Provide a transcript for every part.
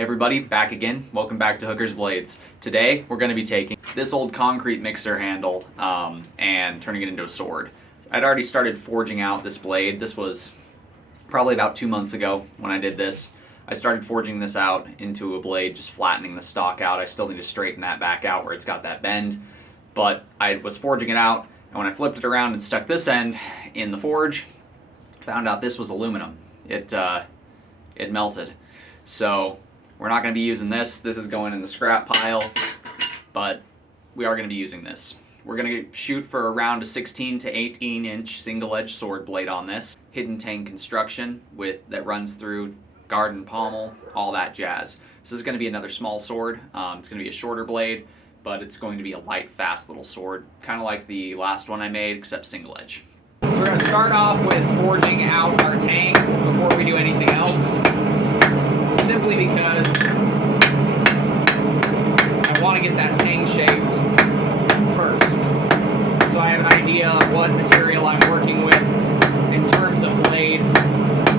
Hey everybody, back again. Welcome back to Hooker's Blades. Today we're going to be taking this old concrete mixer handle and turning it into a sword. I'd already started forging out this blade. This was probably about 2 months ago when I did this. I started forging this out into a blade, just flattening the stock out. I still need to straighten that back out where it's got that bend, but I was forging it out, and when I flipped it around and stuck this end in the forge, found out this was aluminum. It melted. So we're not going to be using this. This is going in the scrap pile, but we are going to be using this. We're going to shoot for around a 16 to 18 inch single edge sword blade on this. Hidden tang construction that runs through garden pommel, all that jazz. So this is going to be another small sword. It's going to be a shorter blade, but it's going to be a light, fast little sword, kind of like the last one I made, except single edge. So we're going to start off with forging out our tang before we do anything else, simply because I want to get that tang shaped first, so I have an idea of what material I'm working with in terms of blade,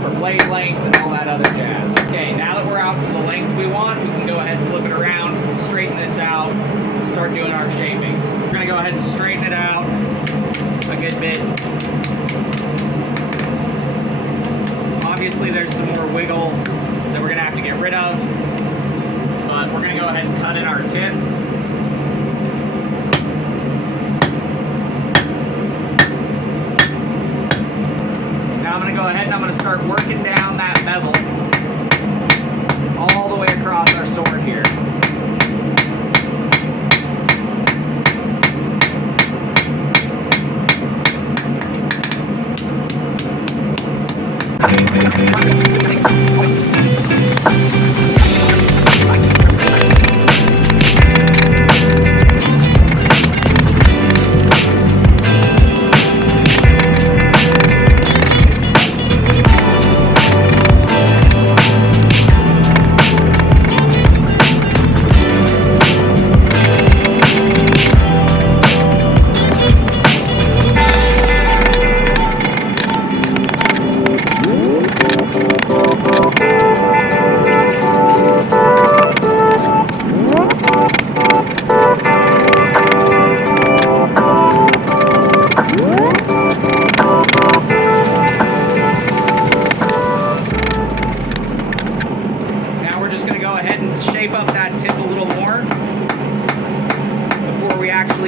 for blade length and all that other jazz. Okay, now that we're out to the length we want, we can go ahead and flip it around, straighten this out, start doing our shaping. We're going to go ahead and straighten it out a good bit. Obviously there's some more wiggle that we're going to have to get rid of, but we're going to go ahead and cut in our tip. Now I'm going to go ahead and I'm going to start working down that bevel all the way across our sword here.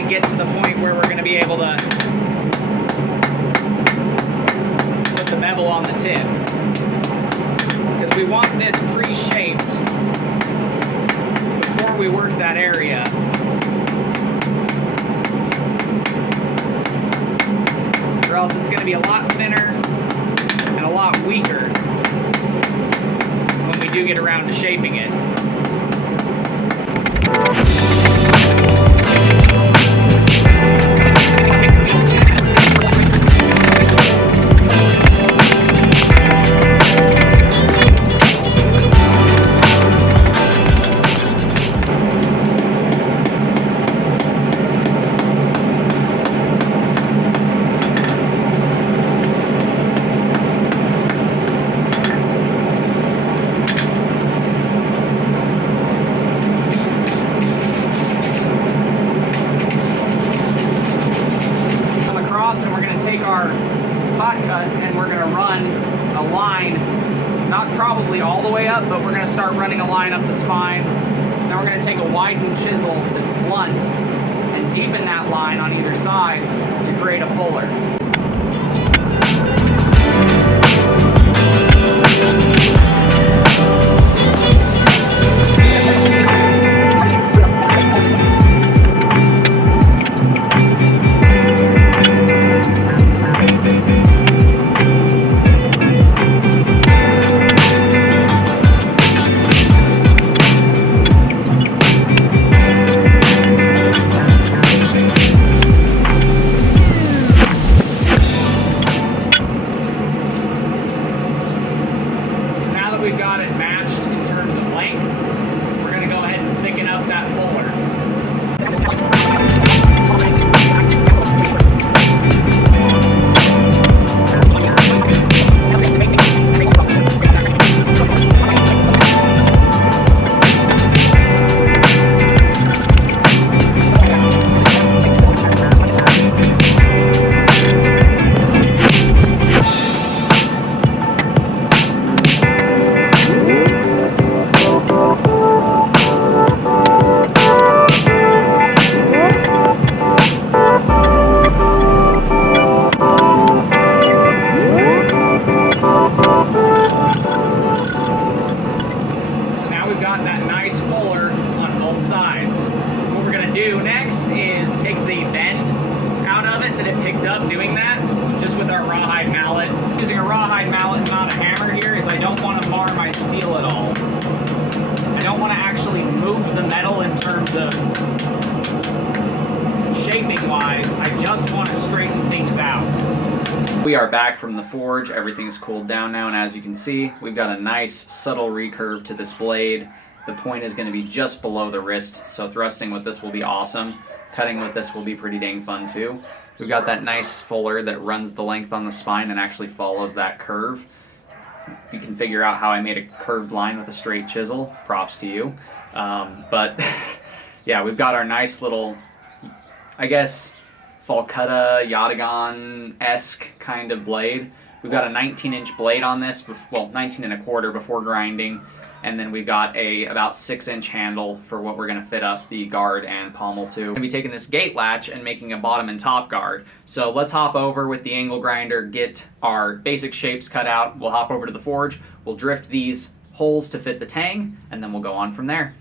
Get to the point where we're going to be able to put the bevel on the tip, because we want this pre-shaped before we work that area, or else it's going to be a lot thinner and a lot weaker when we do get around to shaping it. And we're going to run a line, not probably all the way up, but we're going to start running a line up the spine. Then we're going to take a widened chisel that's blunt and deepen that line on either side to create a fuller. our rawhide mallet. Using a rawhide mallet and not a hammer here is I don't want to mar my steel at all. I don't want to actually move the metal in terms of shaping wise. I just want to straighten things out. We are back from the forge. Everything's cooled down now, and as you can see, we've got a nice subtle recurve to this blade. The point is going to be just below the wrist, so thrusting with this will be awesome. Cutting with this will be pretty dang fun too. We've got that nice fuller that runs the length on the spine and actually follows that curve. If you can figure out how I made a curved line with a straight chisel, props to you. But yeah, we've got our nice little, I guess, Falcutta, Yatagon-esque kind of blade. We've got a 19-inch blade on this, well, 19 and a quarter before grinding. And then we've got a about 6-inch handle for what we're gonna fit up the guard and pommel to. We're gonna be taking this gate latch and making a bottom and top guard. So let's hop over with the angle grinder, get our basic shapes cut out. We'll hop over to the forge, we'll drift these holes to fit the tang, and then we'll go on from there.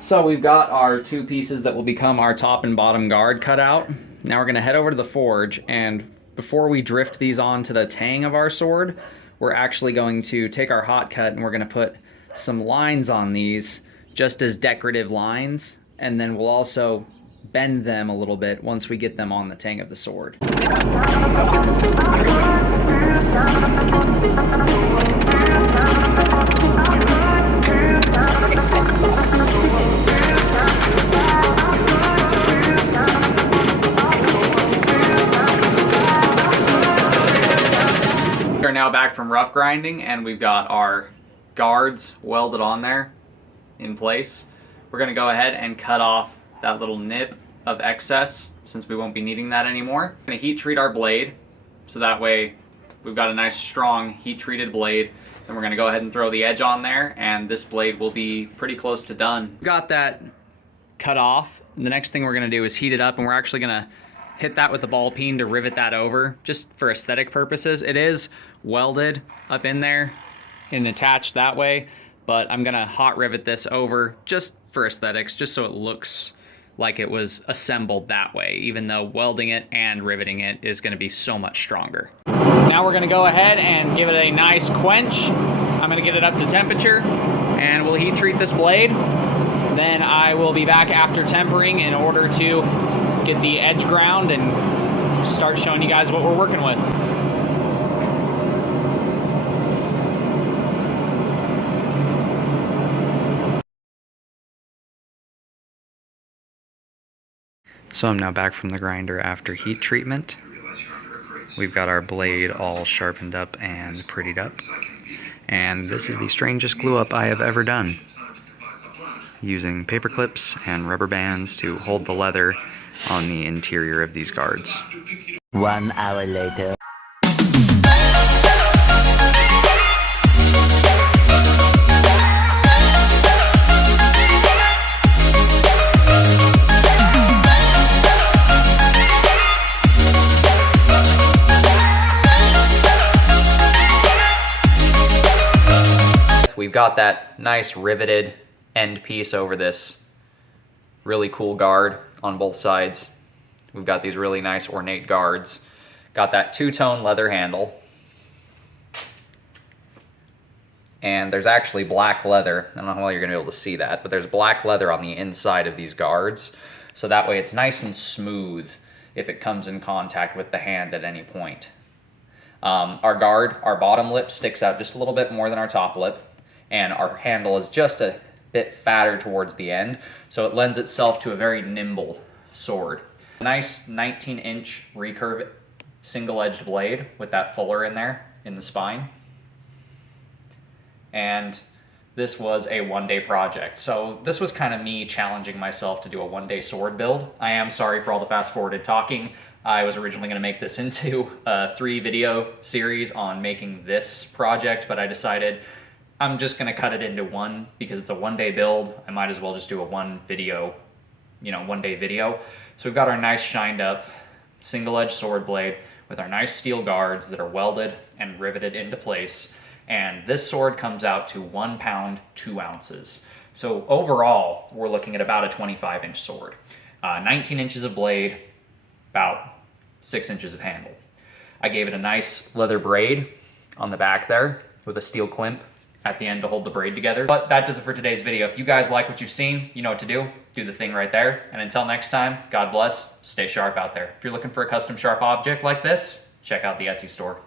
So we've got our two pieces that will become our top and bottom guard cut out. Now we're gonna head over to the forge, and before we drift these onto the tang of our sword, we're actually going to take our hot cut and we're going to put some lines on these just as decorative lines, and then we'll also bend them a little bit once we get them on the tang of the sword. We're now back from rough grinding, and we've got our guards welded on there in place. We're going to go ahead and cut off that little nip of excess since we won't be needing that anymore. We're going to heat treat our blade so that way we've got a nice strong heat treated blade. Then we're going to go ahead and throw the edge on there, and this blade will be pretty close to done. Got that cut off. The next thing we're going to do is heat it up, and we're actually going to hit that with the ball peen to rivet that over just for aesthetic purposes. It is welded up in there and attached that way, but I'm gonna hot rivet this over just for aesthetics, just so it looks like it was assembled that way, even though welding it and riveting it is gonna be so much stronger. Now we're gonna go ahead and give it a nice quench. I'm gonna get it up to temperature and we'll heat treat this blade. Then I will be back after tempering in order to get the edge ground and start showing you guys what we're working with. So I'm now back from the grinder after heat treatment. We've got our blade all sharpened up and prettied up. And this is the strangest glue up I have ever done, using paper clips and rubber bands to hold the leather on the interior of these guards. 1 hour later. We've got that nice riveted end piece over this really cool guard on both sides. We've got these really nice ornate guards. Got that two-tone leather handle. And there's actually black leather. I don't know how well you're gonna be able to see that, but there's black leather on the inside of these guards. So that way it's nice and smooth if it comes in contact with the hand at any point. Our guard, our bottom lip sticks out just a little bit more than our top lip, and our handle is just a bit fatter towards the end, so it lends itself to a very nimble sword. A nice 19-inch recurve single-edged blade with that fuller in there in the spine. And this was a one-day project. So this was kind of me challenging myself to do a one-day sword build. I am sorry for all the fast-forwarded talking. I was originally going to make this into a 3-video series on making this project, but I decided I'm just going to cut it into one because it's a one-day build. I might as well just do a one-day video. So we've got our nice shined up single-edged sword blade with our nice steel guards that are welded and riveted into place. And this sword comes out to 1 pound, 2 ounces. So overall, we're looking at about a 25-inch sword. 19 inches of blade, about 6 inches of handle. I gave it a nice leather braid on the back there with a steel clamp at the end to hold the braid together. But that does it for today's video. If you guys like what you've seen, you know what to do. Do the thing right there. And until next time, God bless, stay sharp out there. If you're looking for a custom sharp object like this, check out the Etsy store.